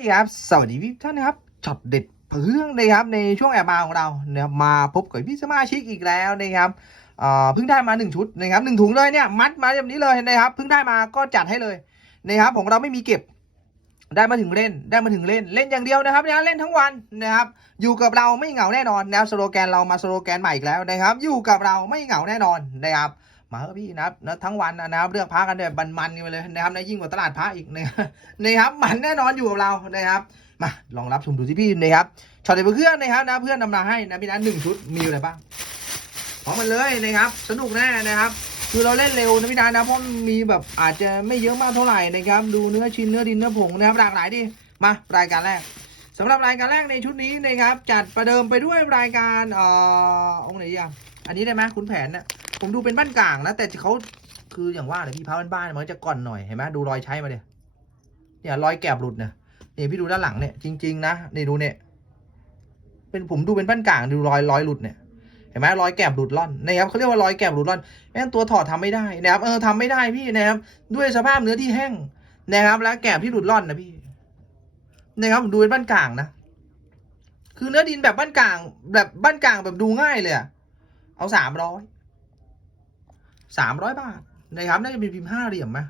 ดีครับสวัสดีพี่ท่านนะครับช็อตเด็ดเพื่องนะครับในช่วงแอบมาของเราเนี่ยมาพบกับพี่สมาชิกอีกแล้วนะครับเพิ่งได้มาหนึ่งชุดนะครับหนึ่งถุงเลยเนี่ยมัดมาแบบนี้เลยนะครับเพิ่งได้มาก็จัดให้เลยนะครับของเราไม่มีเก็บได้มาถึงเล่นได้มาถึงเล่นเล่นอย่างเดียวนะครับนะเล่นทั้งวันนะครับอยู่กับเราไม่เหงาแน่นอนนะครับสโลแกนเรามาสโลแกนใหม่อีกแล้วนะครับอยู่กับเราไม่เหงาแน่นอนนะครับ มาเถอะพี่นะครับนะทั้งวันนะครับเลือกพระกันแบบมันกันไปเลยนะครับนะยิ่งกว่าตลาดพระอีกนะครับนะครับมันแน่นอนอยู่กับเรานะครับมาลองรับชมดูสิพี่นะครับช็อตเด็ดเพื่อนนะครับนะเพื่อนนำมาให้นะพี่นัทหนึ่งชุดมีอะไรบ้างพร้อมมันเลยนะครับ สนุกแน่นะครับ คือเราเล่นเร็วนะพี่นัทนะเพราะมีแบบอาจจะไม่เยอะมากเท่าไหร่นะครับ ดูเนื้อชิ้นเนื้อดินเนื้อผงนะครับหลากหลายดิมารายการแรกสำหรับรายการแรกในชุดนี้นะครับ จัดประเดิมไปด้วยรายการเอ่อองค์ไหนดีอะ อันนี้ได้ไหมคุณแผนเนี่ยผมดูเป็นบ้านกลางนะแต่เขาคืออย่างว่าเลยพี่พระบ้านๆมันจะก่อนหน่อยเห็นไหมดูรอยใช้มาเดียเนี่ยรอยแกบหลุดเนี่ยนี่พี่ดูด้านหลังเนี่ยจริง ๆ นะนี่ดูเนี่ย เป็นผมดูเป็นบ้านกลางดูรอยรอยหลุดเนี่ยเห็นไหมรอยแกบหลุดล่อนนะครับเขาเรียกว่ารอยแกบหลุดล่อนแม่งตัวถอดทำไม่ได้นะครับเออทำไม่ได้พี่นะครับด้วยสภาพเนื้อที่แห้งนะครับแล้วแกบที่หลุดล่อนนะพี่นะครับผมดูเป็นบ้านกลางนะคือเนื้อดินแบบบ้านกลาง แบบบ้านกลางแบบดูง่ายเลยอะ เอาสามร้อยสามร้อยบาทนะครับน่าจะเป็นพิมพ์ห้าเหลี่ยมไหม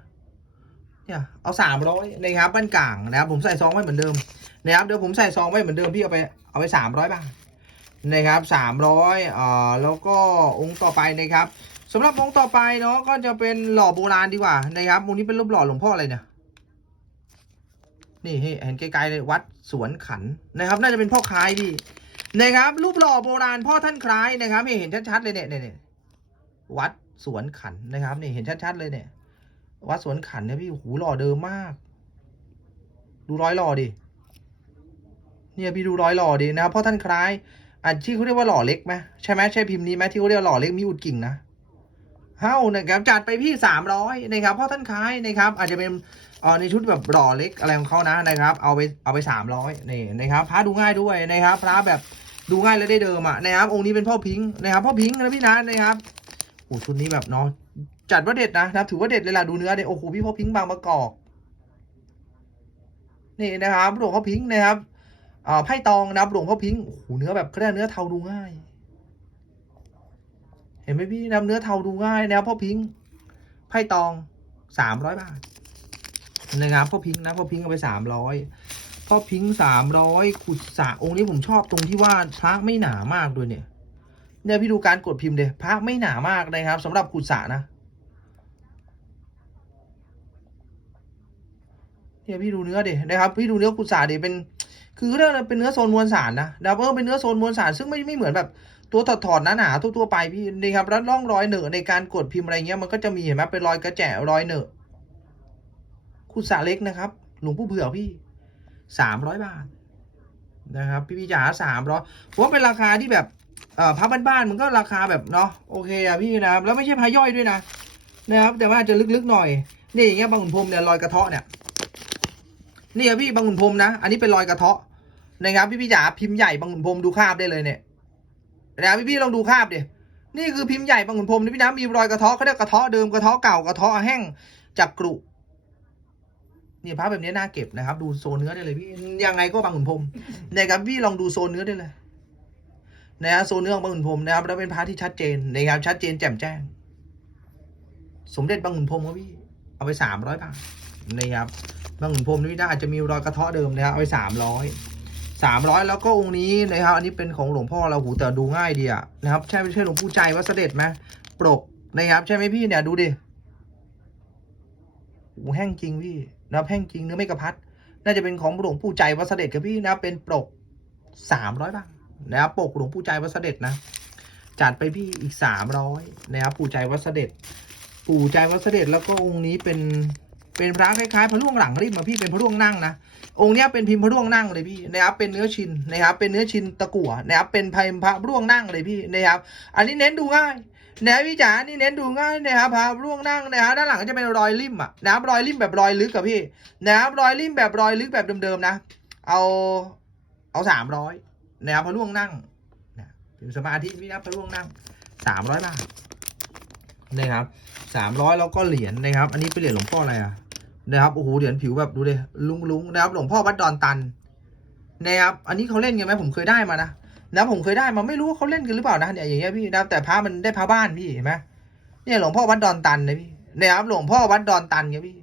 เนี่ยเอาสามร้อยนะครับบ้านกลางนะครับผมใส่ซองไว้เหมือนเดิมนะครับเดี๋ยวผมใส่ซองไว้เหมือนเดิมพี่เอาไปเอาไปสามร้อยบาทนะครับสามร้อยเอ่อแล้วก็องค์ต่อไปนะครับสำหรับองค์ต่อไปเนาะก็จะเป็นหล่อโบราณดีกว่านะครับองค์นี้เป็นรูปหล่อหลวงพ่ออะไรเนี่ยนี่เห็นไกลๆเลยวัดสวนขันนะครับ น่าจะเป็นพ่อค้ายพี่ นะครับ รูปหล่อโบราณพ่อท่านคล้ายนะครับนี่เห็นชัดๆเลยเนี่ยเนี่ยเนี่ยวัดสวนขันนะครับนี่เห็นชัดๆเลยเนี่ย วัดสวนขันเนี่ยพี่โหูหล่อเดิมมาก ดูร้อยหล่อดิเนี่ยพี่ดูร้อยหล่อดินะครับพราะท่านคล้ายอันที่เขาเรียกว่าหล่อเล็กไหมใช่ไหมใช่พิมพ์นี้ไหมที่เขาเรียกหล่อเล็กมีอุดกิ่งนะเฮ้านะครับจัดไปพี่สามร้อยนะครับพราะท่านคล้ายนะครับ อาจจะเป็นอ่อในชุดแบบหล่อเล็กอะไรของเขานะนะครับ เอาไปเอาไปสามร้อยนี่นะครับพระดูง่ายด้วยนะครับพระแบบ ดูง่ายและได้เดิมอะนะครับองค์นี้เป็นพ่อพิงค์นะครับพ่อพิงค์นะพี่นะนะครับโอ้ชุดนี้แบบเนาะจัดว่าเด็ดนะนะถือว่าเด็ดเลยล่ะดูเนื้อเนี่ยโอ้โหพี่พ่อพิงค์บางประกอบนี่นะครับหลวงพ่อพิงค์นะครับอ่าไพ่ตองนะครับหลวงพ่อพิงค์โอ้โหเนื้อแบบเขาเรียกเนื้อเทาดูง่าย เห็นไหมพี่นะเนื้อเทาดูง่ายนะครับพ่อพิงค์ไพ่ตองสามร้อยบาทนะครับพ่อพิงค์นะพ่อพิงค์เอาไปสามร้อย พ่อพิงค์สามร้อยขุดสระองค์นี้ผมชอบตรงที่ว่าพระไม่หนามากด้วยเนี่ยเนี่ยพี่ดูการกดพิมพ์เดยพระไม่หนามากนะครับสำหรับขุดสระนะเนี่ยพี่ดูเนื้อเดยนะครับพี่ดูเนื้อกุศาเดยเป็น คือเรื่องเป็นเนื้อโซนมวลสารนะนะครับเออเป็นเนื้อโซนมวลสารซึ่งไม่ไม่เหมือนแบบตัวถอดถอดหนาหนาทั่วทั่วๆไปพี่นะครับแล้วร่องรอยเหนอะในการกดพิมพ์อะไรเงี้ยมันก็จะมีเห็นไหมเป็นรอยกระแจะรอยเหนอะกุศาเล็กนะครับ หลวงปู่เผื่อพี่ สามร้อยบาทนะครับพี่พี่จ๋าสามร้อยผมว่าเป็นราคาที่แบบเอ่อพับบ้านๆมันก็ราคาแบบเนาะโอเคอะพี่นะครับแล้วไม่ใช่พาย่อยด้วยนะนะครับ แต่ว่าอาจจะลึกๆหน่อยนี่อย่างเงี้ยบางขุนพรมเนี่ยรอยกระเทาะเนี่ยนี่ครับพี่บางขุนพรมนะอันนี้เป็นรอยกระเทาะนะครับพี่พี่จ๋าพิมพ์ใหญ่บางขุนพรมดูคราบได้เลยเนี่ยนะพี่พี่ลองดูคราบดินี่คือพิมพ์ใหญ่บางขุนพรมนะพี่นะมีรอยกระเทาะเขาเรียกกระเทาะเดิมกระเทาะเก่ากระเทาะแห้งจากกรุ นี่พระแบบนี้น่าเก็บนะครับ ดูโซนเนื้อได้เลยพี่ยังไงก็บางขุนพรหมนะครับพี่ลองดูโซนเนื้อได้เลยนะฮะโซนเนื้อของบางขุนพรหมนะครับแล้วเป็นพระที่ชัดเจนนะครับชัดเจนแจ่มแจ้ง สมเด็จบางขุนพรหมครับพี่ เอาไปสามร้อยบาทนะครับบางขุนพรหมนี่นะอาจจะมีรอยกระเทาะเดิมนะครับเอาไปสามร้อยสามร้อยแล้วก็องค์นี้นะครับ อันนี้เป็นของหลวงพ่อเราหูแต่ดูง่ายดีอะนะครับ ใช่ไม่ใช่หลวงปู่ใจวัดเสด็จไหมปรกนะครับ ใช่ไหมพี่เนี่ยดูดิโอ้แห้งจริงพี่ นะแห้งจริงเนื้อไม่กระพัดน่าจะเป็นของหลวงปู่ใจวัดเสด็จครับพี่นะเป็นปกสามร้อยบาทนะครับปกหลวงปู่ใจวัดเสด็จนะ จัดไปพี่อีกสามร้อยนะครับปู่ใจวัดเสด็จ ปู่ใจวัดเสด็จแล้วก็องค์นี้เป็นเป็นพระคล้ายๆพระร่วงหลังริบมาพี่เป็นพระร่วงนั่งนะองค์นี้เป็นพิมพ์พระร่วงนั่งเลยพี่นะครับเป็นเนื้อชินนะครับเป็นเนื้อชินตะกั่วนะครับเป็นพิมพ์พระร่วงนั่งเลยพี่นะครับอันนี้เน้นดูง่าย นะพี่จ๋านี่เน้นดูง่ายนะครับพระร่วงนั่งนะครับด้านหลังก็จะเป็นรอยริมอะนะครับรอยริมแบบรอยลึกกับพี่นะครับรอยริมแบบรอยลึกแบบเดิมๆนะ เอาเอาสามร้อยนะครับพระร่วงนั่งนะเป็นสมาธิพี่นะพระร่วงนั่งสามร้อยบาทนะครับสามร้อยแล้วก็เหรียญนะครับ อันนี้เป็นเหรียญหลวงพ่ออะไรอะนะครับโอ้โหเหรียญผิวแบบดูเลยลุงลุงๆนะครับหลวงพ่อวัดดอนตันนะครับอันนี้เขาเล่นกันไหมผมเคยได้มานะ นะผมเคยได้มาไม่รู้ว่าเขาเล่นกันหรือเปล่านะเนี่ยอย่างเงี้ยพี่นะแต่พระมันได้พระบ้านพี่เห็นไหมเนี่ยหลวงพ่อวัดดอนตันนะพี่นะครับหลวงพ่อวัดดอนตันครับพี่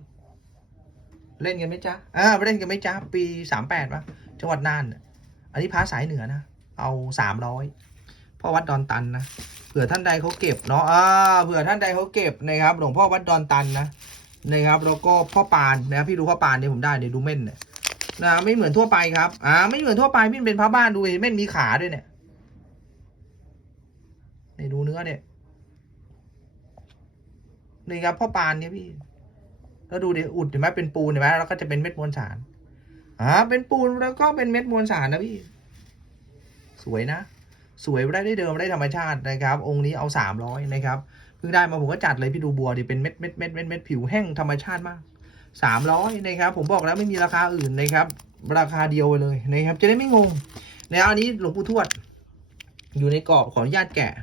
เล่นกันไหมจ๊ะอ่าเล่นกันไหมจ๊ะปีสามแปดปะจังหวัดน่านอันนี้พระสายเหนือนะเอาสามร้อยพ่อวัดดอนตันนะเผื่อท่านใดเขาเก็บเนาะอ่าเผื่อท่านใดเขาเก็บนะครับ หลวงพ่อวัดดอนตันนะนะครับแล้วก็พ่อปานนะครับพี่ดูพ่อปานเนี่ยผมได้เนี่ยดูเม่นเนี่ย นะไม่เหมือนทั่วไปครับ อ่า ไม่เหมือนทั่วไปพี่เป็นพระบ้านดูเห็นเม่นมีขาด้วยเนี่ยนี่ดูเนื้อเนี่ยนี่ครับพ่อปานเนี่ยพี่แล้วดูดิอุดเห็นไหมเป็นปูนเห็นไหมแล้วก็จะเป็นเม็ดมวลสารอ่าเป็นปูนแล้วก็เป็นเม็ดมวลสารนะพี่ สวยนะสวยได้ได้เดิมได้ธรรมชาตินะครับ องค์นี้เอาสามร้อยนะครับเพิ่งได้มาผมก็จัดเลยพี่ดูบัวดิเป็นเม็ดเม็ดเม็ดเม็ดเม็ดผิวแห้งธรรมชาติมาก สามร้อยนะครับผมบอกแล้วไม่มีราคาอื่นนะครับ ราคาเดียวเลยนะครับ จะได้ไม่งงนะครับอันนี้หลวงปู่ทวด อยู่ในกรอบขออนุญาตแกะ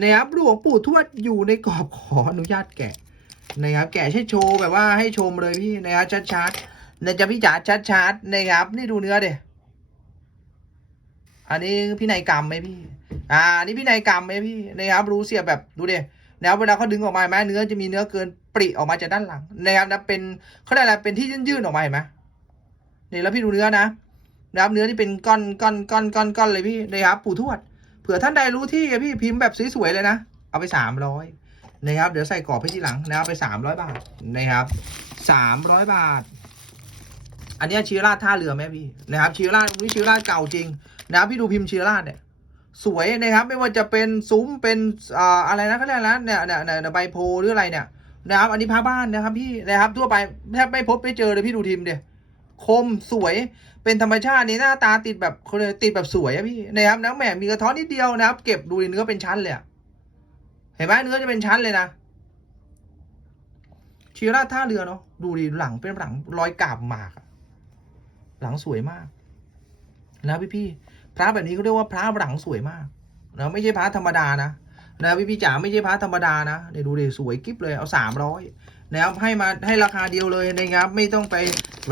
นะครับหลวงปู่ทวดอยู่ในกรอบขออนุญาตแกะนะครับแกะใช่โชว์แบบว่าให้ชมเลยพี่นะครับชัดๆนะจะพี่จ๋าชัดๆนะครับนี่ดูเนื้อเดอันนี้พี่นายกรรมไหมพี่ อ่านี่พี่นายกรรมไหมพี่นะครับรู้เสียแบบดูเดนะครับเวลาเขาดึงออกมาไหมเนื้อจะมีเนื้อเกิน ปริออกมาจากด้านหลังนะครับนะเป็นเขาเรียกอะไรเป็นที่ยื่นๆออกมาเห็นไหมนี่แล้วพี่ดูเนื้อนะนะครับเนื้อที่เป็นก้อนก้อนก้อนก้อนก้อนเลยพี่นะครับปู่ทวดเผื่อท่านใดรู้ที่พี่พิมพ์แบบสวยๆเลยนะ เอาไปสามร้อยนะครับ เดี๋ยวใส่กรอบให้ทีหลังนะครับไปสามร้อยบาทนะครับสามร้อยบาท อันนี้ชีราท่าเรือไหมพี่นะครับชีราดนี่ชีราเก่าจริงนะครับพี่ดูพิมพ์ชีราเนี่ยสวยนะครับ ไม่ว่าจะเป็นซุ้มเป็นอ่าอะไรนะเขาเรียกอะไรนะเนี่ยเนี่ยเนี่ยใบโพหรืออะไรเนี่ย นะครับ อันนี้พระบ้านนะครับ พี่นะครับทั่วไปแทบไม่พบไม่เจอเลยพี่ดูทิมเดียคมสวยเป็นธรรมชาตินี่หน้าตาติดแบบเขาเลยติดแบบสวยอะพี่นะครับนะแหมมีกระท้อนนิดเดียวนะครับ เก็บดูเนื้อเป็นชั้นเลยเห็นไหมเนื้อจะเป็นชั้นเลยนะชีราท่าเรือเนาะดูดิหลังเป็นหลังรอยกาบหมากหลังสวยมากนะพี่พี่พระแบบนี้เขาเรียกว่าพระหลังสวยมากนะไม่ใช่พระธรรมดานะ นะพี่พี่จ๋าไม่ใช่พระธรรมดานะเดี๋ยวดูเดิสวยกิ๊บเลยเอาสามร้อยนะครับให้มาให้ราคาเดียวเลยนะครับ ไม่ต้องไป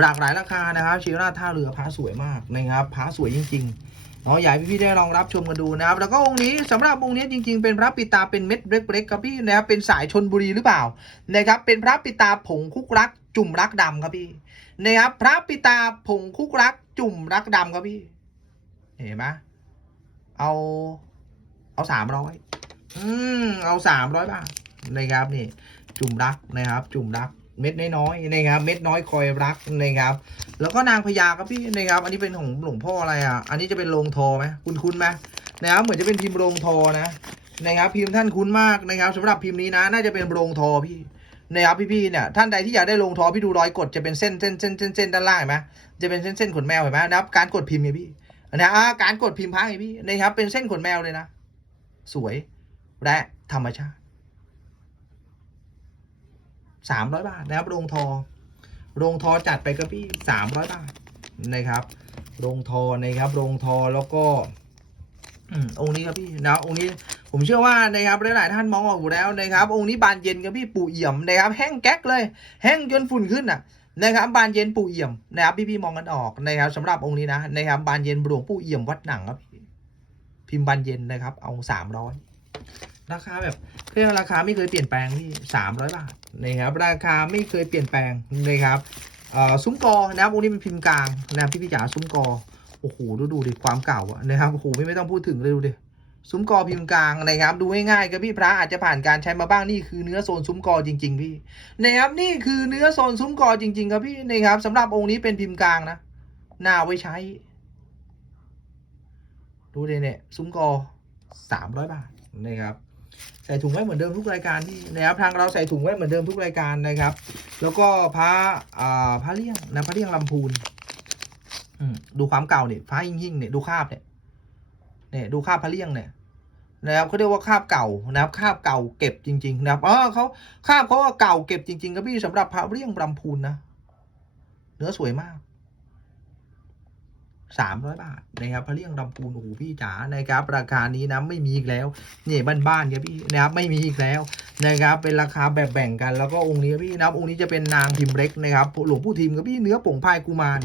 หลากหลายราคานะครับชีราท่าเรือพระสวยมากนะครับพระสวยจริงๆเนาะอยากพี่ๆได้ลองรับชมกันดูนะครับ แล้วก็องค์นี้สำหรับองค์นี้จริง ๆ เป็นพระปิตาเป็นเม็ดเล็กๆครับพี่นะครับเป็นสายชนบุรีหรือเปล่านะครับ เป็นพระปิตาผงคุกรัก จุ่มรักดำครับพี่นะครับพระปิตาผงคุกรัก จุ่มรักดำครับพี่ เห็นไหมเอาเอาสามร้อย อืมเอาสามร้อยบาทนะครับนี่ จุ่มรักนะครับ จุ่มรักเม็ดน้อยๆนะครับ เม็ดน้อยคอยรักนะครับ แล้วก็นางพญาครับพี่นะครับ อันนี้เป็นของหลวงพ่ออะไรอะ อันนี้จะเป็นโรงทอไหมคุณคุ้นๆไหมนะครับเหมือนจะเป็นพิมพ์โรงทอนะนะครับ พิมพ์ท่านคุ้นมากนะครับสำหรับพิมพ์นี้นะ น่าจะเป็นโรงทอพี่นะครับพี่ๆเนี่ยท่านใดที่อยากได้โรงทอพี่ดูรอยกดจะเป็นเส้นเส้นเส้นเส้นเส้นด้านล่างเห็นไหมจะเป็นเส้นเส้นขนแมวเห็นไหมนะครับการกดพิมพ์ไงพี่นะการกดพิมพ์พังไงพี่นะครับเป็นเส้นขนแมวเลยนะ สวย และธรรมชาติสามร้อยบาทนะครับโรงทอ โรงทอจัดไปกับพี่สามร้อยบาทนะครับโรงทอนะครับโรงทอแล้วก็องค์นี้ครับพี่นะองค์นี้ผมเชื่อว่านะครับหลายๆท่านมองออกอยู่แล้วนะครับ องค์นี้บานเย็นครับพี่ปู่เอี่ยมนะครับ แห้งแก๊กเลย แห้งจนฝุ่นขึ้นอะนะครับบานเย็นปู่เอี่ยมนะครับพี่ๆมองกันออกนะครับสำหรับองค์นี้นะนะครับบานเย็นหลวงปู่เอี่ยมวัดหนังครับพิมพ์บานเย็นนะครับ เอาสามร้อย ราคาแบบเรื่องราคาไม่เคยเปลี่ยนแปลงพี่สามร้อยบาทนะครับราคาไม่เคยเปลี่ยนแปลงนะครับซุ้มกอนะครับองค์นี้เป็นพิมพ์กลางนะครับพี่พี่จ๋าซุ้มกอโอ้โหดูดูดิความเก่าอะนะครับโอ้โหไม่ไม่ต้องพูดถึงเลยดูดิซุ้มกอพิมพ์กลางนะครับดูง่ายๆครับพี่พระอาจจะผ่านการใช้มาบ้างนี่คือเนื้อโซนซุ้มกอจริง ๆ พี่นะครับนี่คือเนื้อโซนซุ้มกอจริง ๆ ครับพี่นะครับสำหรับองค์นี้เป็นพิมพ์กลางนะหน้าไว้ใช้ ดูเลยเนี่ยซุ้มกอสามร้อยบาทนะครับ ใส่ถุงไว้เหมือนเดิมทุกรายการที่นะครับทางเราใส่ถุงไว้เหมือนเดิมทุกรายการนะครับ แล้วก็พระอ่าพระเลี่ยงนะพระเลี่ยงลำพูนดูความเก่าเนี่ยฟ้าหิ่งๆเนี่ยดูคาบเนี่ยเนี่ยดูคาบพระเลี่ยงเนี่ยนะครับเขาเรียกว่าคาบเก่านะครับคาบเก่าเก็บจริง ๆ นะครับเออเขาคาบเขาว่าเก่าเก็บจริงๆครับพี่สำหรับพระเรี่ยงรำพูนนะเนื้อสวยมาก สามร้อยบาทนะครับพระเลี่ยงลำพูนโอ้โหพี่จ๋านะครับ ราคานี้นะไม่มีอีกแล้วเนี่ยบ้านๆครับพี่นะครับไม่มีอีกแล้วนะครับ เป็นราคาแบบแบ่งกันแล้วก็องค์นี้พี่นะครับองค์นี้จะเป็นนางพิมพ์เล็กนะครับหลวงปู่ทิมกับพี่เนื้อผงพายกุมาร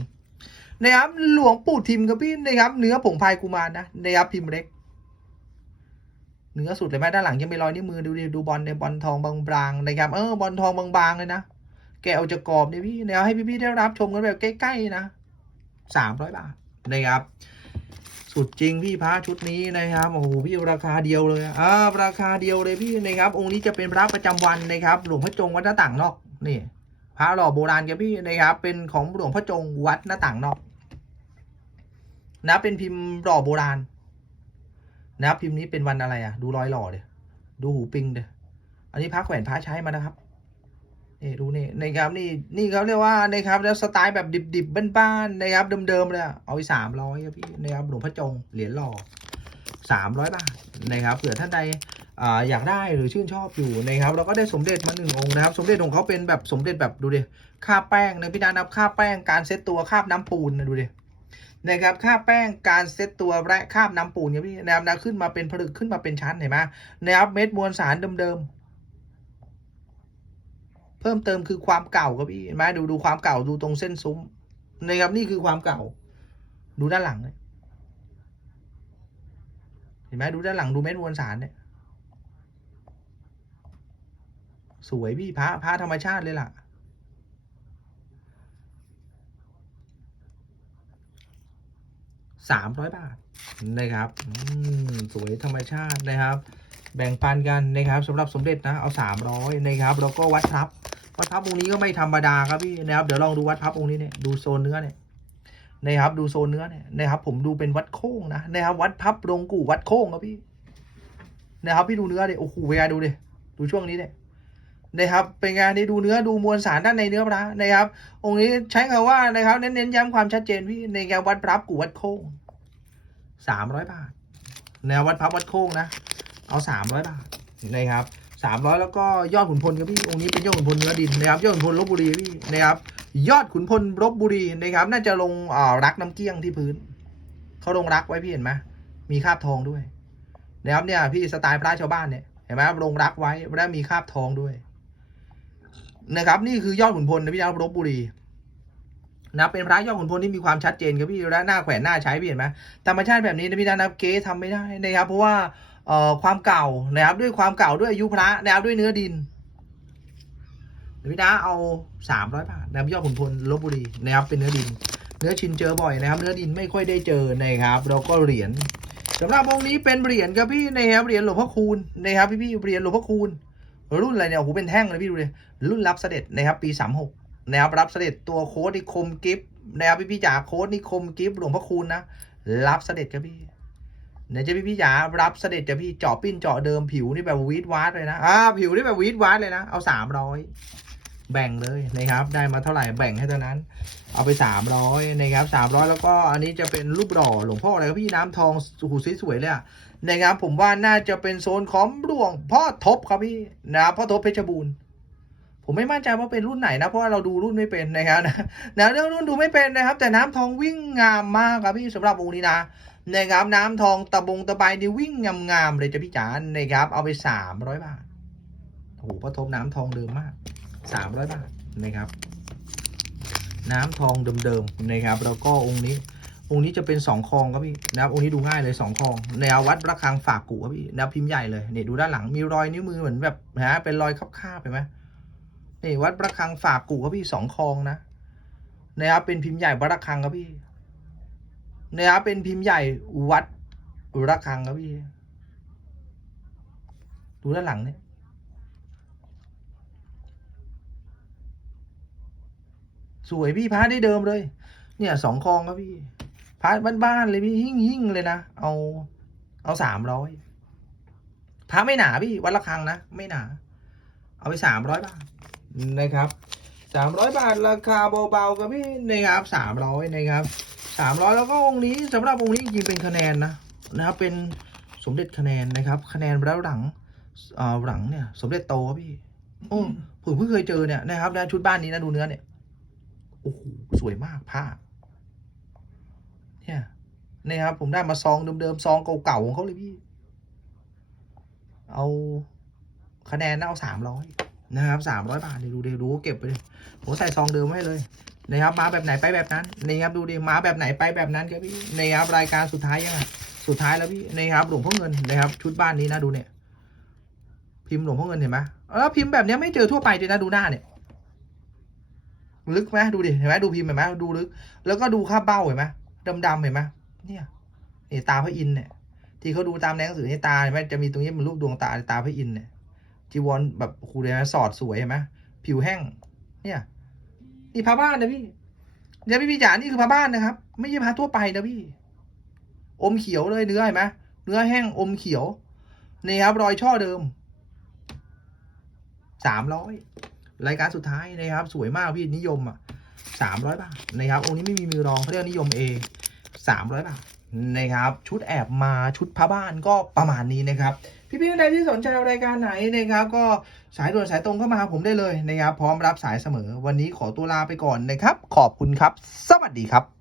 นะครับหลวงปู่ทิมกับพี่นะครับเนื้อผงพายกุมารนะนะครับพิมพ์เล็กเนื้อสุดเลยไหมด้านหลังยังไม่รอยนิ้วมือดูดูบอลในบอลทองบางๆนะครับเออบอลทองบางๆเลยนะแกะออกจากกรอบเนี่ยพี่เดี๋ยวให้พี่ๆได้รับชมกันแบบใกล้ๆนะสามร้อยบาท นะครับ สุดจริงพี่พระชุดนี้นะครับโอ้โหพี่ราคาเดียวเลยอ่าราคาเดียวเลยพี่นะครับ องค์นี้จะเป็นพระประจำวันนะครับ หลวงพ่อจงวัดหน้าต่างนอกนี่พระหล่อโบราณครับพี่นะครับ เป็นของหลวงพ่อจงวัดหน้าต่างนอก นะเป็นพิมพ์หล่อโบราณนะครับพิมพ์นี้เป็นวันอะไรอะ ดูรอยหล่อเดี๋ยดูหูปิงเดี๋ยอันนี้พระแขวนพระใช้มานะครับ นี่ดูนี่นะครับนี่นี่เขาเรียกว่านะครับแล้วสไตล์แบบดิบๆบ้านๆนะครับเดิมๆเลยเอาไปสามร้อยครับพี่นะครับหลวงพ่อจงเหรียญหล่อสามร้อยบาทนะครับเผื่อท่านใดอยากได้หรือชื่นชอบอยู่นะครับเราก็ได้สมเด็จมาหนึ่งองค์นะครับ สมเด็จของเขาเป็นแบบสมเด็จแบบดูดิค่าแป้งนะพี่นานับค่าแป้งการเซตตัวคาบน้ำปูนนะดูดินะครับค่าแป้งการเซตตัวและคาบน้ำปูนเนี่ยพี่นะครับนะขึ้นมาเป็นผลึกขึ้นมาเป็นชั้นเห็นไหมนะครับเม็ดมวลสารเดิมๆ พิ่มเติมคือความเก่าครับพี่เห็นไหมดูดูความเก่าดูตรงเส้นซุ้มนะครับนี่คือความเก่า ดูด้านหลังเลยเห็นไหมดูด้านหลังดูเม็ดมวลสารเนี่ยสวยพี่พระพระธรรมชาติเลยล่ะ สามร้อยบาทนะครับอืมสวยธรรมชาตินะครับ แบ่งปันกันนะครับสำหรับสมเด็จนะเอาสามร้อยนะครับ แล้วก็วัดทรัพับ วัดพับองค์นี้ก็ไม่ธรรมดาครับพี่นะครับ เดี๋ยวลองดูวัดพับองค์นี้เนี่ยดูโซนเนื้อเนี่ยนะครับดูโซนเนื้อเนี่ยนะครับ ผมดูเป็นวัดโค้งนะนะครับ วัดพับลงกู่วัดโค้งครับพี่นะครับพี่ดูเนื้อเดี๋ยโอ้โหเวลาดูดิดูช่วงนี้เนี่ยนะครับเป็นไงนี่ดูเนื้อดูมวลสารด้านในเนื้อพระนะครับ องค์นี้ใช้คำว่านะครับเน้นๆย้ำความชัดเจนพี่ในการวัดพับกู่วัดโค้งสามร้อยบาทแนววัดพับวัดโค้งนะ เอาสามร้อยบาทนะครับ สามร้อยแล้วก็ยอดขุนพลครับพี่องค์นี้เป็นยอดขุนพลเนื้อดินนะครับ ยอดขุนพลลบบุรีพี่นะครับ ยอดขุนพลลบบุรีนะครับ น่าจะลงอ่ารักน้ำเกลี้ยงที่พื้นเขาลงรักไว้พี่เห็นไหมมีคาบทองด้วยนะครับเนี่ยพี่สไตล์พระชาวบ้านเนี่ยเห็นไหมลงรักไว้แล้วมีคาบทองด้วย นะครับ นี่คือยอดขุนพลนะพี่นะลบบุรีนะเป็นพระยอดขุนพลที่มีความชัดเจนครับพี่และหน้าแขวนหน้าใช้พี่เห็นไหมธรรมชาติแบบนี้นะพี่นะเก๊ทำไม่ได้นะครับ เพราะว่า เอ่อความเก่านะครับด้วยความเก่าด้วยอายุพระนะครับด้วยเนื้อดินพี่นะเอาสามร้อยบาทนะครับยอดขุนพลลบบุรีนะครับเป็นเนื้อดิน เนื้อชินเจอบ่อยนะครับ เนื้อดินไม่ค่อยได้เจอนะครับแล้วก็เหรียญสำหรับองค์นี้เป็นเหรียญครับพี่นะครับเหรียญหลวงพ่อคูณนะครับพี่พี่เหรียญหลวงพ่อคูณรุ่นอะไรเนี่ยโอ้โหเป็นแท่งเลยพี่ดูเลยรุ่นรับเสด็จนะครับ ปีสามหกนะครับรับเสด็จตัวโค้ดนิคมกิฟต์นะครับพี่พี่จ๋าโค้ดนิคมกิฟต์หลวงพ่อคูณนะรับเสด็จครับพี่ เนี่ยจะพี่พี่จ๋ารับเสด็จจะพี่เจาะปิ้นเจาะเดิมผิวนี่แบบวีดวาดเลยนะอ่าผิวนี่แบบวีดวาดเลยนะเอาสามร้อยแบ่งเลยนะครับ ได้มาเท่าไหร่แบ่งให้เท่านั้น เอาไปสามร้อยนะครับสามร้อยแล้วก็อันนี้จะเป็นรูปหล่อหลวงพ่ออะไรครับพี่น้ำทองหูสวยๆเลยอะนะครับผมว่าน่าจะเป็นโซนของหลวงพ่อทบครับพี่นะครับพ่อทบเพชรบูรณ์ ผมไม่มั่นใจว่าเป็นรุ่นไหนนะ เพราะว่าเราดูรุ่นไม่เป็นนะครับนะนะเรื่องรุ่นดูไม่เป็นนะครับ แต่น้ำทองวิ่งงามมากครับพี่สำหรับองค์นี้นะนะครับน้ำทองตะบงตะไบนี่วิ่งงามๆเลยจ้ะพี่จ๋านะครับ เอาไปสามร้อยบาทโอ้โหพ่อทบน้ำทองเดิมมากสามร้อยบาทนะครับ น้ำทองเดิมๆนะครับ แล้วก็องค์นี้องค์นี้จะเป็นสองคลองครับพี่นะครับองค์นี้ดูง่ายเลยสองคลองแนววัดระฆังฝากกูครับพี่แนวพิมพ์ใหญ่เลยเนี่ยดูด้านหลังมีรอยนิ้วมือเหมือนแบบฮะเป็นรอยคาบๆเห็นไหม นี่วัดประฆังฝากกูครับพี่สองคลองนะนะครับเป็นพิมพ์ใหญ่วัดระฆังครับพี่นะครับเป็นพิมพ์ใหญ่วัดระฆังครับพี่ดูด้านหลังเนี่ยสวยพี่พระได้เดิมเลย เนี่ยสองคลองครับพี่พาร์ทบ้านๆเลยพี่หิ่งหิ่งๆเลยนะเอา เอาสามร้อยพระไม่หนาพี่วัดละครังนะ ไม่หนา เอาไปสามร้อยบาท นะครับสามร้อยบาทราคาเบาๆกับพี่นะครับสามร้อยนะครับสามร้อยแล้วก็องค์นี้สำหรับองค์นี้จริงๆเป็นคะแนนนะนะครับเป็นสมเด็จคะแนนนะครับ คะแนนแล้วหลังเอ่อหลังเนี่ย สมเด็จโตครับพี่โอ้ผมเพิ่งเคยเจอเนี่ยนะครับนะชุดบ้านนี้นะดูเนื้อเนี่ยโอ้โหสวยมากผ้าเนี่ยนี่ครับผมได้มาซองเดิมๆซองเก่าๆของเขาเลยพี่ เอาคะแนนเอาสามร้อย นะครับสามร้อยบาทนี่ดูดิดูเก็บไปเลยผมใส่ซองเดิมไว้เลยนะครับมาแบบไหนไปแบบนั้นนี่ครับดูดิมาแบบไหนไปแบบนั้นครับพี่นี่ครับรายการสุดท้ายยังไงสุดท้ายแล้วพี่นี่ครับหลวงพ่อเงินนะครับ ชุดบ้านนี้นะดูเนี่ย พิมพ์หลวงพ่อเงินเห็นไหมแล้วพิมพ์แบบนี้ไม่เจอทั่วไปด้วยนะดูหน้าเนี่ย ลึกไหมดูดิเห็นไหมดูพิมพ์เห็นไหมดูลึก แล้วก็ดูค่าเบ้าเห็นไหมดำๆเห็นไหมเนี่ยนี่ตาพระอินเนี่ยที่เขาดูตามในหนังสือนี่ตาเห็นไหมจะมีตรงนี้เป็นรูปดวงตาตาพระอินเนี่ย จีวรแบบครูเลยนสอดสวยเห็นไหมผิวแห้ง เนี่ยนี่พระบ้านนะพี่เนี่ยพี่พี่จ๋านี่คือพระบ้านนะครับ ไม่ใช่พระทั่วไปนะพี่ อมเขียวเลยเนื้อเห็นไหมเนื้อแห้งอมเขียวนี่ครับรอยช่อเดิมสามร้อยรายการสุดท้ายนะครับ สวยมากพี่นิยมอะสามร้อยบาทนะครับองค์นี้ไม่มีมือรองเขาเรียกนิยมเอสามร้อยบาทนะครับ ชุดแอบมาชุดพระบ้านก็ประมาณนี้นะครับ พี่ๆท่านใดที่สนใจรายการไหนนะครับ ก็สายด่วนสายตรงเข้ามาหาผมได้เลยนะครับ พร้อมรับสายเสมอ วันนี้ขอตัวลาไปก่อนนะครับ ขอบคุณครับ สวัสดีครับ